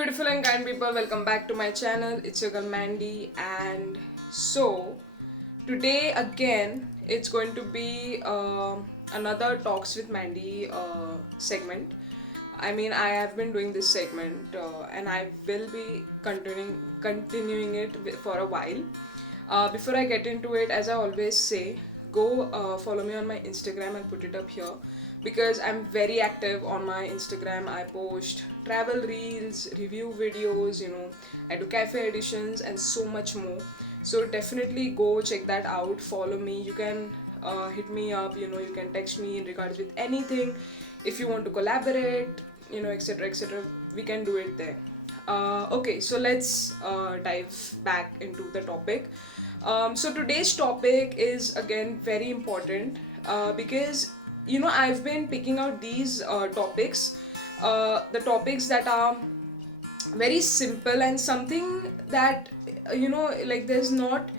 beautiful and kind people, welcome back to my channel. It's your girl Mandy, and so today again it's going to be another Talks with Mandy segment. I have been doing this segment and I will be continuing it for a while. Before I get into it, as I always say, go follow me on my Instagram and put it up here because I'm very active on my Instagram. I post travel reels, review videos, I do cafe editions and so much more. So definitely go check that out. Follow me. You can hit me up. You can text me in regards with anything. If you want to collaborate, etc., etc., we can do it there. Okay, so let's dive back into the topic. So today's topic is again very important because I've been picking out these topics, the topics that are very simple and something that like there's not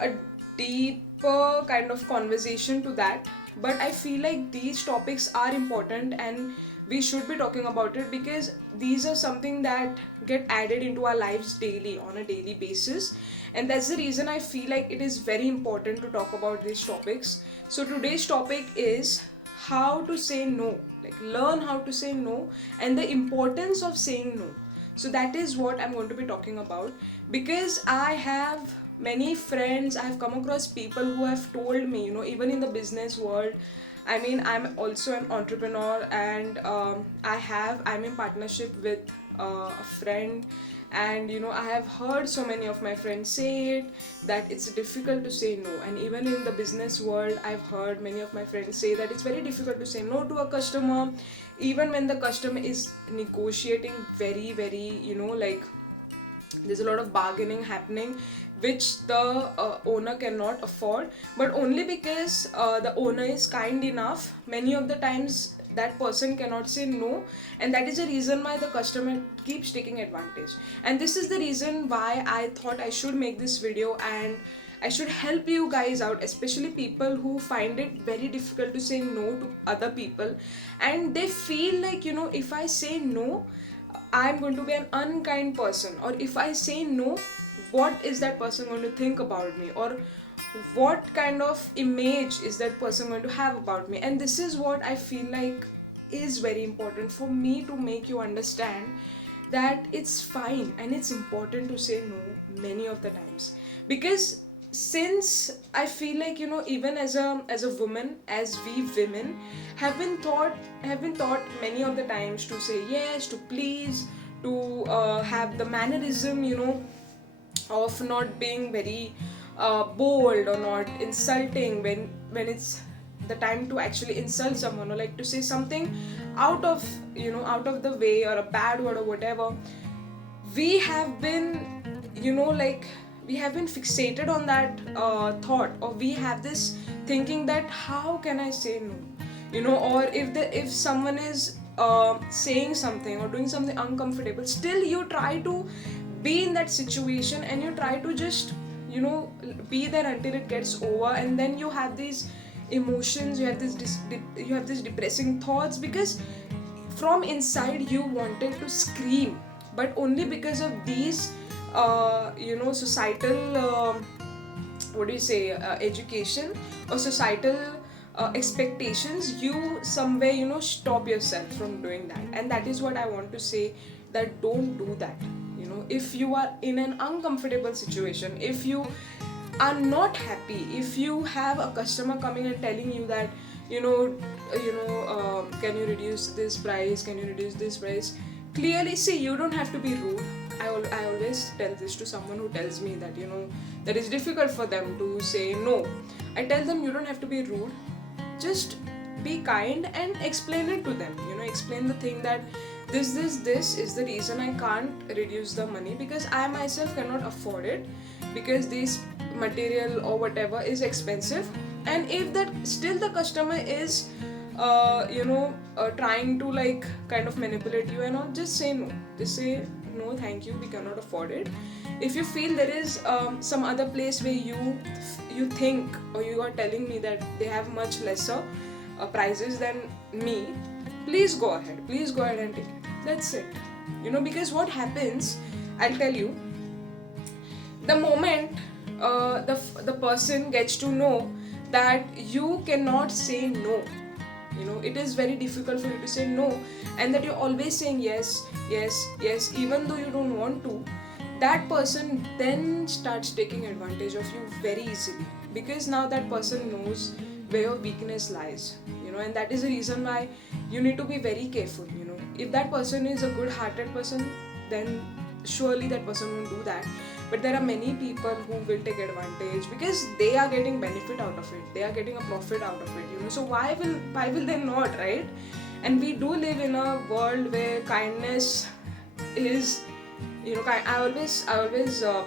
a deeper kind of conversation to that, but I feel like these topics are important and we should be talking about it because these are something that get added into our lives daily on a daily basis, and that's the reason I feel like it is very important to talk about these topics. So today's topic is how to say no, like learn how to say no and the importance of saying no. So that is what I'm going to be talking about because I have many friends, I have come across people who have told me, even in the business world. I'm also an entrepreneur, and I'm in partnership with a friend, and I have heard so many of my friends say it that it's difficult to say no. And even in the business world, I've heard many of my friends say that it's very difficult to say no to a customer, even when the customer is negotiating very, very, like there's a lot of bargaining happening which the owner cannot afford, but only because the owner is kind enough, many of the times that person cannot say no, and that is the reason why the customer keeps taking advantage. And this is the reason why I thought I should make this video and I should help you guys out, especially people who find it very difficult to say no to other people, and they feel like, if I say no, I'm going to be an unkind person, or if I say no, what is that person going to think about me, or what kind of image is that person going to have about me. And this is what I feel like is very important for me to make you understand that it's fine and it's important to say no many of the times, because since I feel like, even as a woman, as we women have been taught many of the times to say yes, to please, to have the mannerism, of not being very bold or not insulting when it's the time to actually insult someone, or like to say something out of the way, or a bad word or whatever. We have been, like we have been fixated on that thought, or we have this thinking that how can I say no, or if someone is saying something or doing something uncomfortable, still you try to be in that situation and you try to just be there until it gets over, and then you have these emotions, you have this depressing thoughts because from inside you wanted to scream, but only because of these societal what do you say education or societal expectations, you somewhere stop yourself from doing that. And that is what I want to say, that don't do that. If you are in an uncomfortable situation, if you are not happy, if you have a customer coming and telling you that can you reduce this price, can you reduce this price, clearly see, you don't have to be rude. I always tell this to someone who tells me that that is difficult for them to say no. I tell them you don't have to be rude, just be kind and explain it to them. Explain the thing that this is the reason I can't reduce the money, because I myself cannot afford it, because this material or whatever is expensive. And if that still the customer is trying to like kind of manipulate you and all, just say no. Just say no, thank you, we cannot afford it. If you feel there is some other place where you think, or you are telling me that they have much lesser prices than me, please go ahead and take it. That's it. because what happens, I'll tell you, the moment the person gets to know that you cannot say no, it is very difficult for you to say no, and that you're always saying yes, yes, yes, even though you don't want to, that person then starts taking advantage of you very easily, because now that person knows where your weakness lies, and that is the reason why you need to be very careful. If that person is a good hearted person, then surely that person won't do that. But there are many people who will take advantage because they are getting benefit out of it, they are getting a profit out of it, so why will they not, right? And we do live in a world where kindness is, I always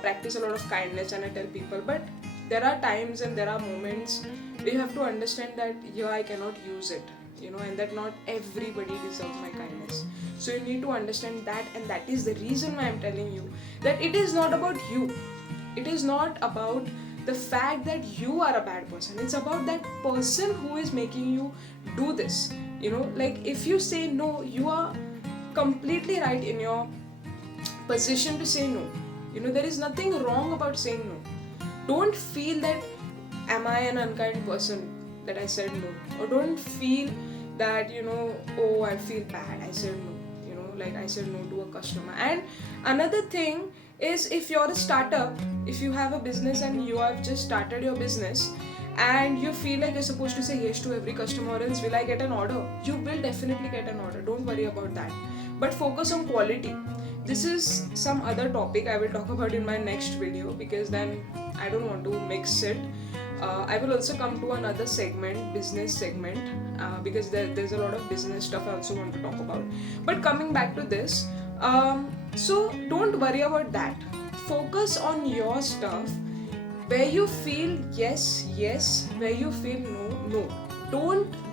practice a lot of kindness, and I tell people, but there are times and there are moments where you have to understand that I cannot use it, and that not everybody deserves my kindness. So you need to understand that, and that is the reason why I'm telling you that it is not about you. It is not about the fact that you are a bad person. It's about that person who is making you do this. Like if you say no, you are completely right in your position to say no. There is nothing wrong about saying no. Don't feel that am I an unkind person that I said no, or don't feel that oh, I feel bad, I said no, like I said no to a customer. And another thing is, if you're a startup, if you have a business and you have just started your business, and you feel like you're supposed to say yes to every customer, or else will I get an order? You will definitely get an order, don't worry about that, but focus on quality. This is some other topic I will talk about in my next video, because then I don't want to mix it. I will also come to another segment, business segment, because there's a lot of business stuff I also want to talk about. But coming back to this, so don't worry about that. Focus on your stuff, where you feel yes, yes, where you feel no, no.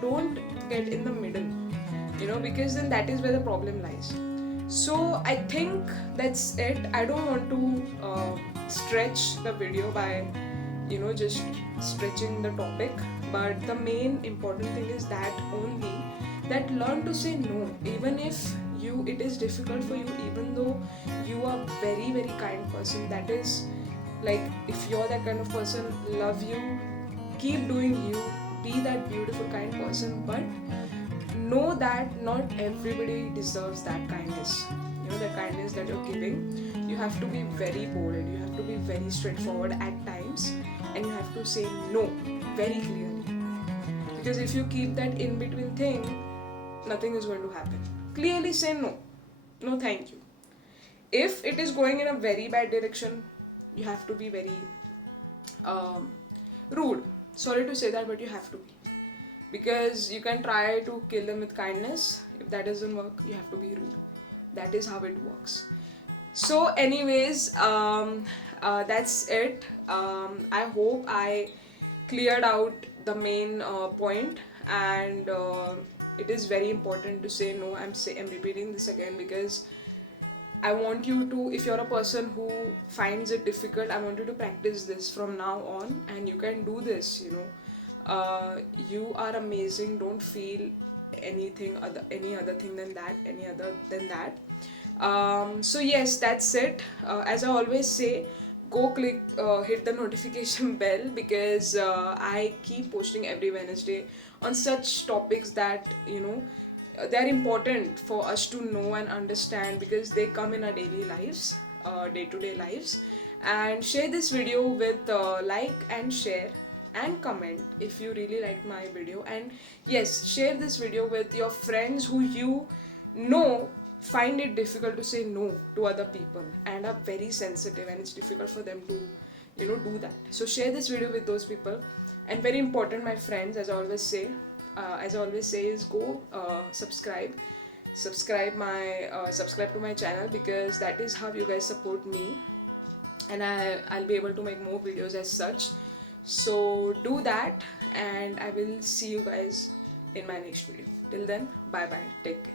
Don't get in the middle, because then that is where the problem lies. So I think that's it. I don't want to stretch the video by just stretching the topic, but the main important thing is that only, that learn to say no, even if it is difficult for you, even though you are very very kind person. That is, like, if you're that kind of person, love you, keep doing you, be that beautiful kind person, but know that not everybody deserves that kindness. The kindness that you're giving, you have to be very bold, you have to be very straightforward at times, and you have to say no very clearly. Because if you keep that in between thing, nothing is going to happen. Clearly say no. No, thank you. If it is going in a very bad direction, you have to be very rude. Sorry to say that, but you have to be. Because you can try to kill them with kindness. If that doesn't work, you have to be rude. That is how it works. So anyways, that's it. I hope I cleared out the main point, and it is very important to say no. I'm repeating this again, because I want you to, if you're a person who finds it difficult, I want you to practice this from now on, and you can do this. You are amazing. Don't feel any other thing than that. So yes, that's it. As I always say, go hit the notification bell, because I keep posting every Wednesday on such topics that they're important for us to know and understand, because they come in our daily lives, day-to-day lives. And share this video with like and share and comment if you really liked my video. And yes, share this video with your friends who find it difficult to say no to other people and are very sensitive, and it's difficult for them to do that. So share this video with those people. And very important, my friends, as I always say is go subscribe to my channel, because that is how you guys support me, and I'll be able to make more videos as such. So do that, and I will see you guys in my next video. Till then, bye bye, take care.